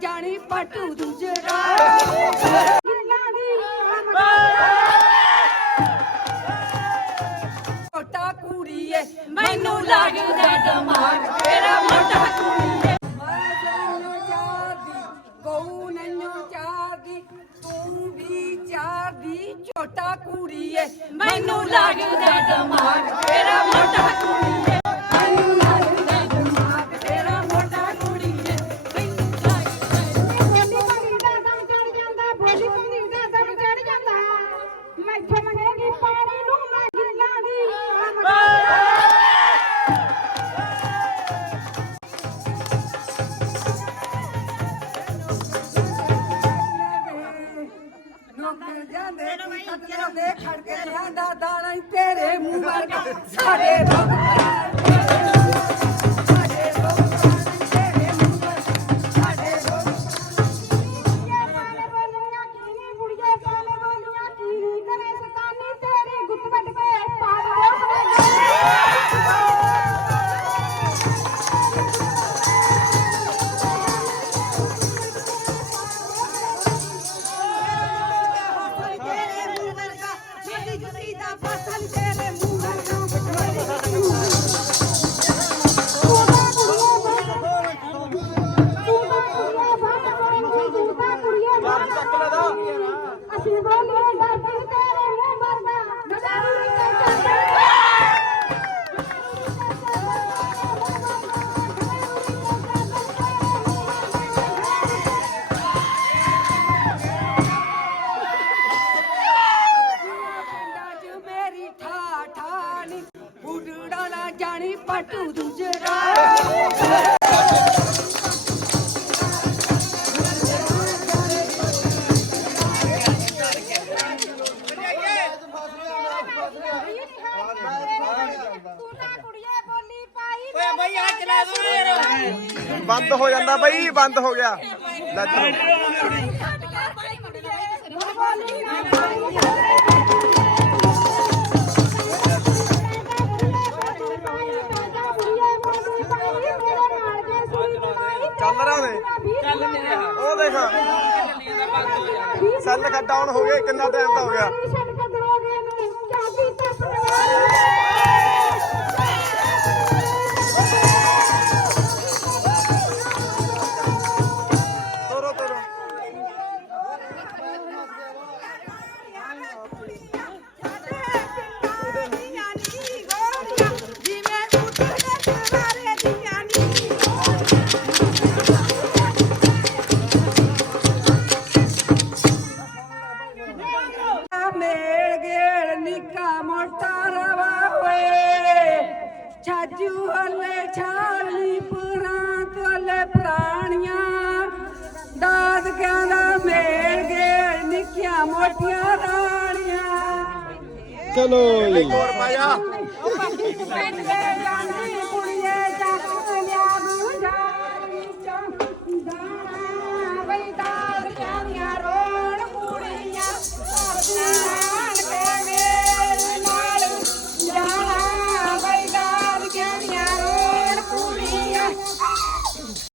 ਜਾਣੀ ਪਟੂ ਦੂਜੇ ਦਾ ਛੋਟਾ ਕੁੜੀਏ, ਮੈਨੂੰ ਲੱਗਦਾ ਦਿਮਾਗ ਤੇਰਾ ਮੋਟਾ ਕੁੜੀਏ। ਮੈਂ ਜਾਣੋ ਚਾਹਦੀ ਕਹੂ ਨਈਓ ਚਾਹਦੀ ਤੂੰ ਵੀ ਚਾਹਦੀ ਛੋਟਾ ਕੁੜੀਏ, ਮੈਨੂੰ ਲੱਗਦਾ ਦਿਮਾਗ ਤੇਰਾ ਮੋਟਾ ਕੁੜੀਏ। ਨੌਕਰ ਜਾਂਦੇ ਕੋਈ ਕਤਲਾਂ ਦੇ ਖੜ ਕੇ ਲਿਆਂਦਾ ਦਾਣਾ ਤੇਰੇ ਮੂੰਹ ਵਰਗਾ। ਸਾਡੇ ਲੋਕ ਜਾਣੀ ਪਟੂ ਦੂਜੇ ਬੰਦ ਹੋ ਜਾਂਦਾ ਬਈ ਬੰਦ ਹੋ ਗਿਆ। ਲੈ ਚਲੋ। ਰਹਾ ਨੇ। ਚੱਲ ਮੇਰੇ ਹਾਂ ਉਹ ਦੇਖ। ਸੈੱਲ ਕੱਟ ਡਾਊਨ ਹੋ ਗਏ ਕਿੰਨਾ ਟਾਈਮ ਦਾ ਹੋ ਗਿਆ। ਹੱਲੇ ਛਾਲੀ ਪੁਰਾਂ ਤੋਲੇ ਪ੍ਰਾਣੀਆਂ। ਦਾਦਕਿਆਂ ਦਾ ਮੇਲ ਗੇੜ ਨਿੱਕੀਆਂ ਮੋਟੀਆਂ ਰਾਣੀਆਂ। ਚਲੋ ਹੋਰ ਪਾਇਆ